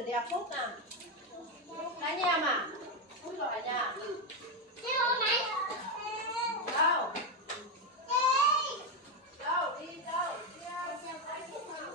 từ đẹp phúc nào. Anh em à? Úi giời nhà. Đâu? Đâu? Đi đâu? Đi đâu? Xem cái phúc nào.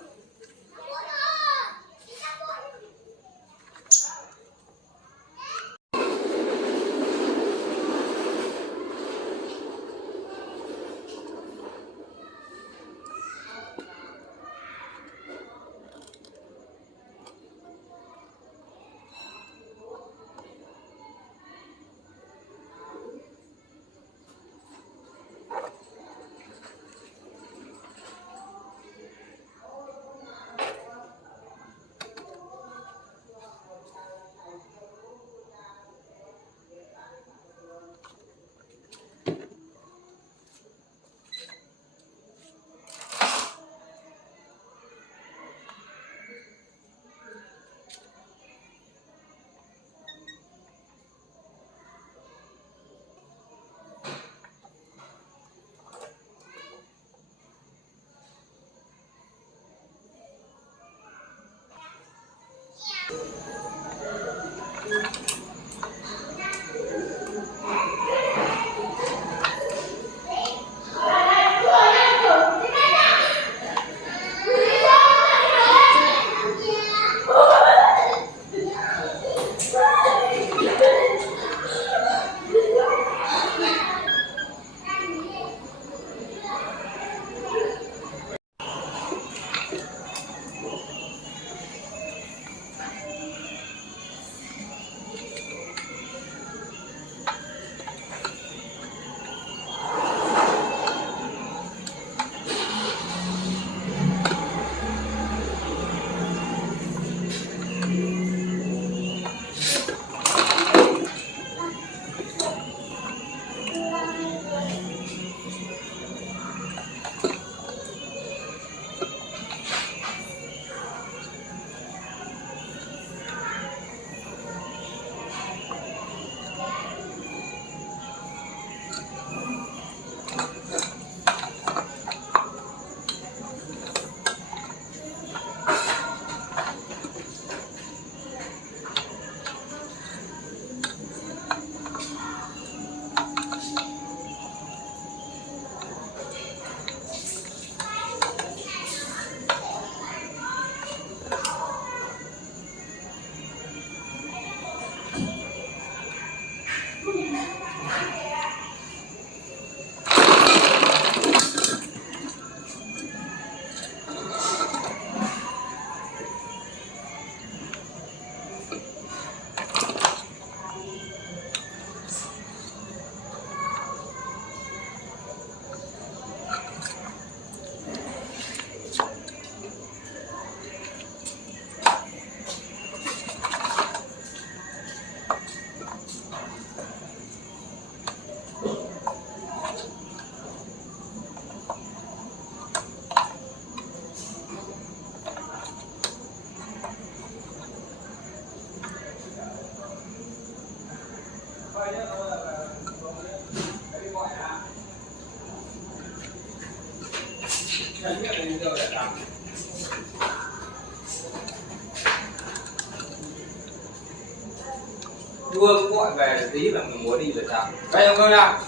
Đưa cũng gọi về tí là mình muốn đi về sao? Đây ông ơi nào.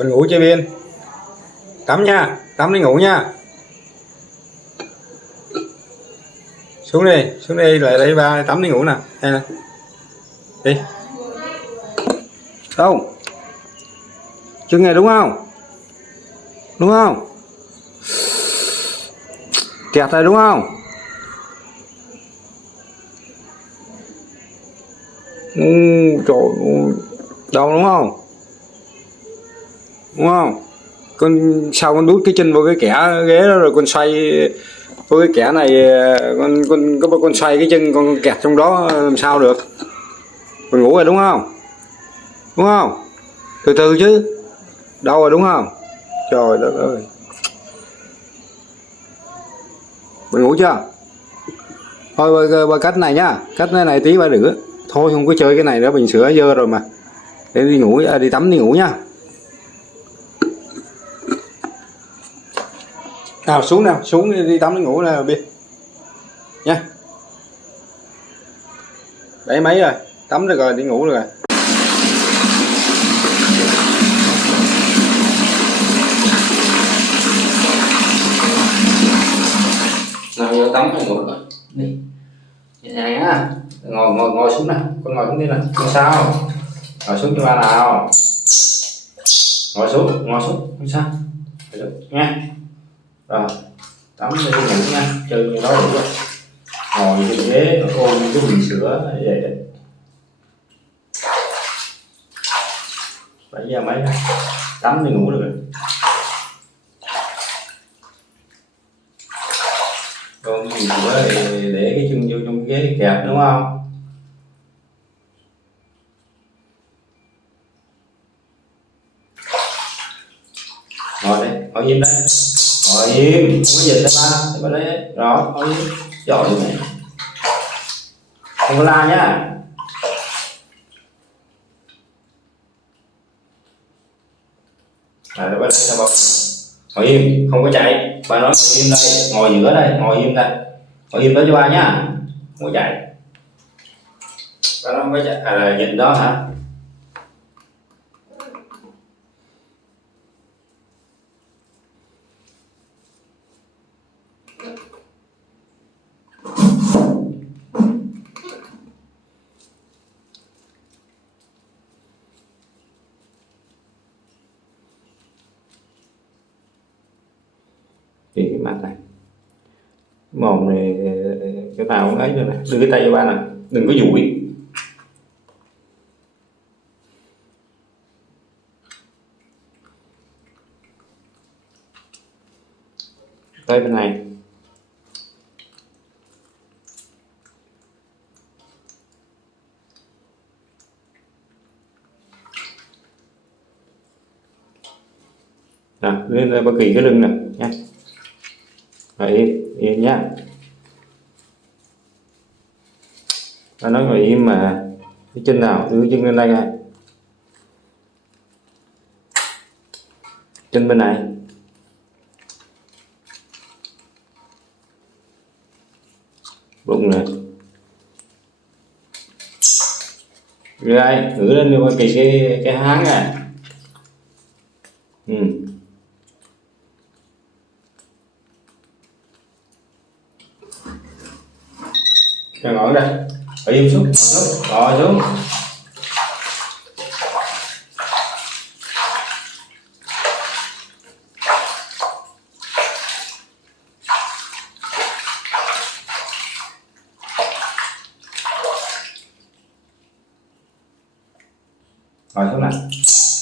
Mình ngủ chơi bên. Tắm nha, tắm đi ngủ nha. Xuống đi lại đây ba tắm đi ngủ nè. Đây nè. Đi. Đâu? Chưa nghe đúng không? Đúng không? Kẹt rồi đúng không? Trời ơi. Đâu đúng không? Đúng không? Con sao con đút cái chân vào cái kẻ ghế đó rồi con xoay vô cái kẻ này, con xoay cái chân con kẹt trong đó làm sao được? Con ngủ rồi đúng không? Đúng không? Từ từ chứ. Đâu rồi đúng không? Trời đất ơi. Mình ngủ chưa? Thôi ba cách này nhá, cách này tí ba rửa. Thôi không có chơi cái này nữa, mình sửa dơ rồi mà. Để đi ngủ, đi tắm đi ngủ nhá. Nào xuống đi tắm đi ngủ nè Bi. Nha. Bảy mấy rồi, tắm được rồi, đi ngủ được rồi. Nào vô tắm đi ngủ rồi. Đi. Nhẹ nhàng á. Ngồi xuống nè, con ngồi xuống đi nè, không sao. Ngồi xuống cho ba nào. Ngồi xuống, không sao. Được nha. Rồi, tắm đi ngủ nha, chơi như đó đủ rồi. Ngồi trên ghế ôm cái bình sữa vậy đấy. 7 giờ mấy rồi, tắm đi ngủ được rồi. Ôm bình sữa để cái chân vô trong cái ghế kẹp đúng không? Ngồi đây, ngồi im đấy, ngồi im, không có dịch đây ba đấy, rồi ngồi im, giỏi này, không có la nhá. Rồi ba đây sao ngồi im, không có chạy, ba nói ngồi im đây, ngồi giữa đây, ngồi im đây, ngồi im đó cho ba nhá, không có chạy. Ba nói không có chạy, là nhìn đó hả? Thì cái mặt này mồm này cái nào cũng ấy rồi này, đưa cái tay cho ba nè, đừng có dụi. Tay bên này nè, lên bất kỳ cái lưng nè nha. Rồi im nhá. Nó nói ngồi im mà. Cái chân nào đưa chân lên đây này, chân bên này bụng này, gai ngửa lên như bất kỳ cái háng này. Rồi ngồi đây, ở im xuống, ngồi xuống. Ngồi xuống này.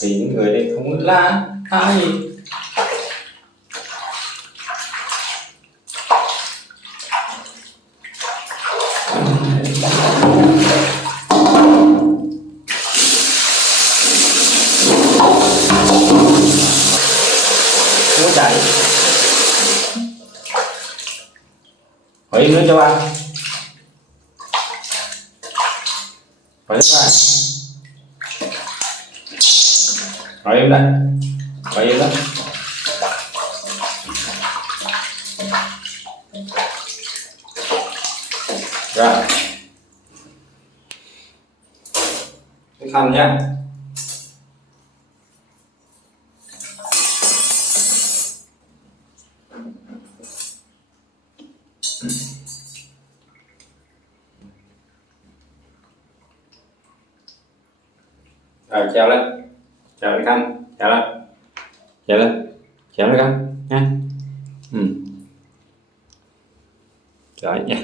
Thì những người đây không có la gì. Không chạy. Hỏi im nữa cho ba. Hỏi tiếp ba. Hỏi im đây. Hỏi im đó. Rồi. Cái khăn nhá. Rồi trèo lên Khanh, trèo lên Khanh nha. Rồi nha.